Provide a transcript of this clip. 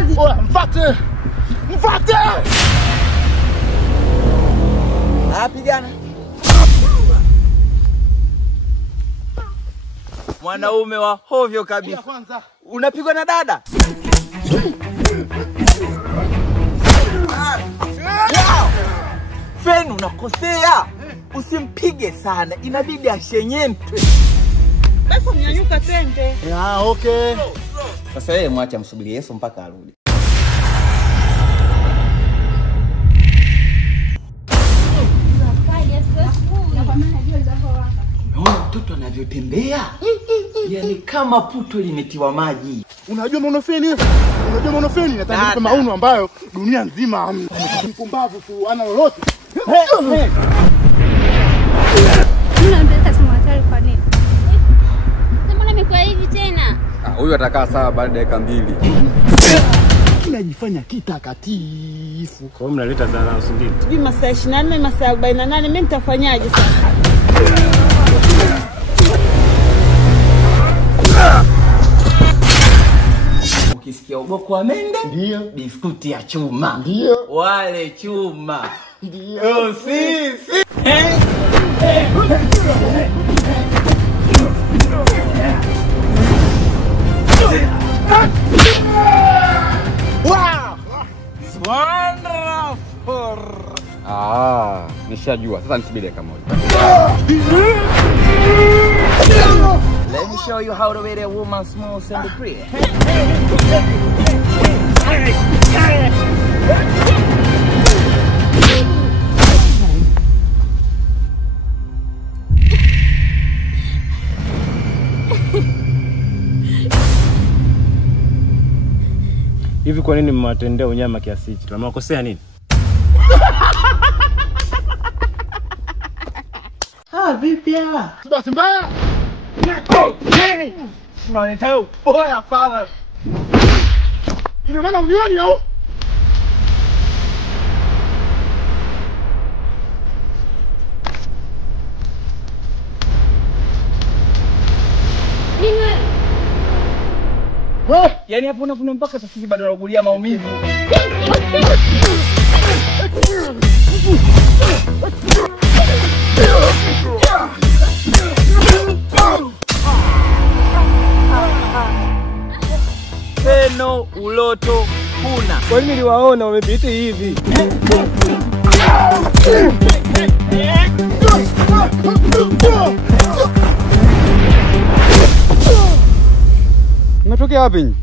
maji. Oya, mfate. Mfate! Pigana. Mwanaume wa hovyo kabisa. Unapigwa na dada? Fen, unakosea. Usimpige sana. Inabidi ashenyentwe. Basi mnyanyuka twende. Okay. Sasa yeye mwacha msubiri Yesu mpaka arudi. Unaona mtoto anavyotembea? Yaani kama puto limetiwa maji. Unajua monofeni? Unajua monofeni inataka maono ambayo dunia nzima hamna. Mpumbavu tu ana lolote. Unaambia tumatari kwa nini? Mbona nimekuwa hivi tena? Huyu atakaa sawa baada ya dakika 2. Unajifanya kitakatifu. Kwa hiyo mnaleta dharau si ndio? Hivi masaa 24 masaa 48 mimi nitafanyaje sasa? Ukisikia uboko wa mende? Ndio. Biskuti ya chuma. Ndio. Wale chuma. Ndio. Sisi. Wow! Wonderful. Nishajua. Sasa nisubiri dakika moja. Let me show you how to make a woman smooth and pretty. Hivi kwa nini mmewatendea unyama kiasi hichi? Tunamkosea nini? Vipi ya? Basi mbaya. Unanitao boya fala. Ndio maana unioni au? Yaani hapo unavuna mpaka sasa bado unagulia maumivu. Peno uloto huna. Kwa nini niliwaona wamepita hivi? Umetokea wapi?